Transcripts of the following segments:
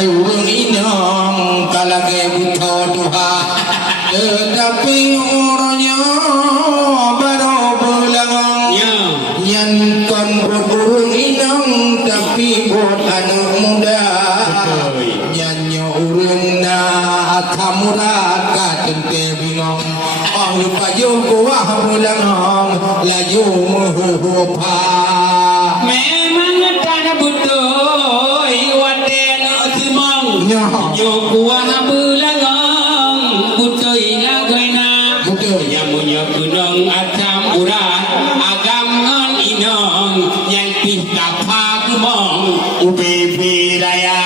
hai urang inong kalage buta Tuhan tetapi orangnya baru pulang nyan kon urang inong tapi buat anak muda nyanyo urang na akamurat ka tente binong ang lupayo kuwah pulang laju muhupa memang tak butuh iwaten semang yo kuana bulangong butuh ilagoina butuh nyamunya gunung acam urat agam ngon inong yang pita pagumong ubi raya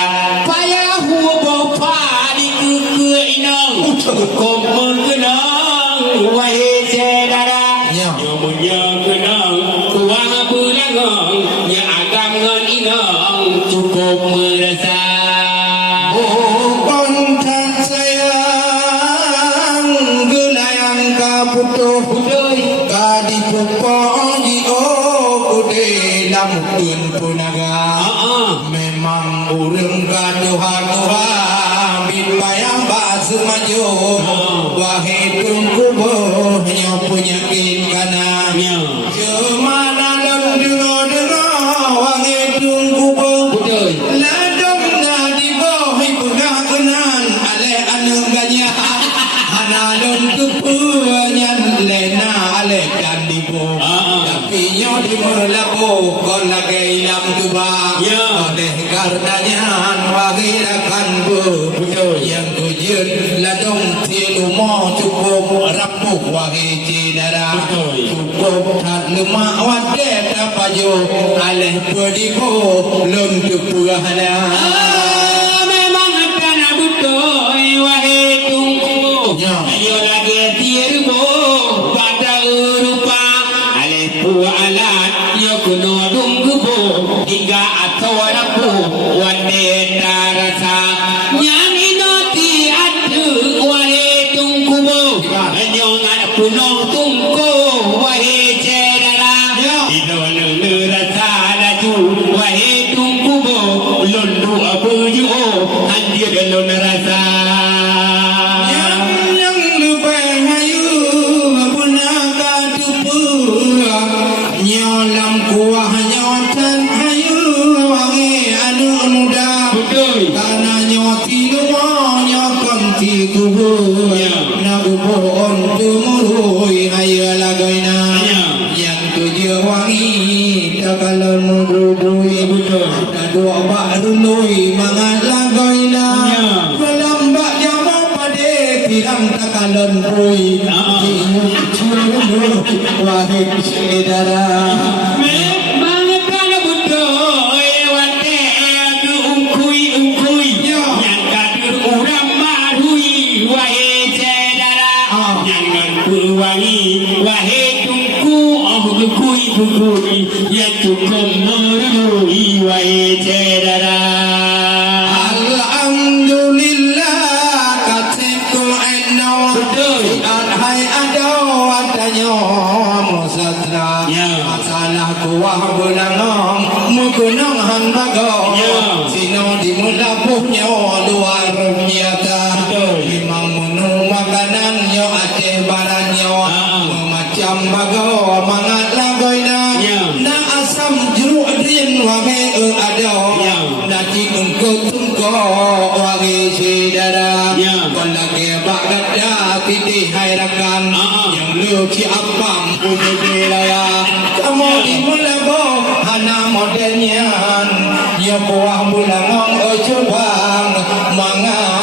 payah hubopa di kuku inong hukum mengenang wahai saudara nyamunya gunung kuana bulangong ya agam ngon inong cukup merasa bukan tak sayang gelayang ka putuh kadi pupoji kude lamutun punaga memang urang ka Tuhan bibayang basu maju wahai tungku boh penyakin kana cemana lam dengar wahai tungku boh ladong na di boh pegah kenan ale anu ganya analon kepuanyan lena ale dan di boh tapi nyo di merlabo kon lagi lam tuba oleh karenanya wahai rakan boh yang kujud ladong tilu mo cukup rapuh wahai cidara cukup tak lemak wadah tapajo aleh pedipo lom tupuhana memang akan butuh wahai tungku yo lagi tirbo pada rupa aleh pu alat yo kuno dunggu hingga atau rapu wade tarasa yang inoti adu wahai tungku nyo ngat punong tungku wahai cedara idon lerasa laju wahai tungku londu abu yo andir lon rasa yang lupai hayu punaga tupu nyolam kuah nyotan hayu wahai anu muda karena nyoti lumo nyokon ti kubu na kubu on tumurui hayu lagoina yang tujuh wangi takalon mudrudui dua bak dului mangan lagoina melambak jamu pade tirang takalon pui wahai saudara memang akan butuh wate adu ungkui yang kadur urang marui wahai saudara jangan berwangi wahai tungku kui yang cukup merui wahai saudara alhamdulillah katiku eno hai ada wadanyo musatra masalah kuah bulanong mukunong hangbago sino di mulapuhnya luar biasa memang menu makanan yo aceh baranyo macam bago mangat lagoina na asam jeruk adrian wame ada nasi ungkut tungko wage saudara kon lagi bagat dah titih hai rakan yang lu ci apam udah belaya kamu di mulago hana modelnya ya buah bulangong cubang mangan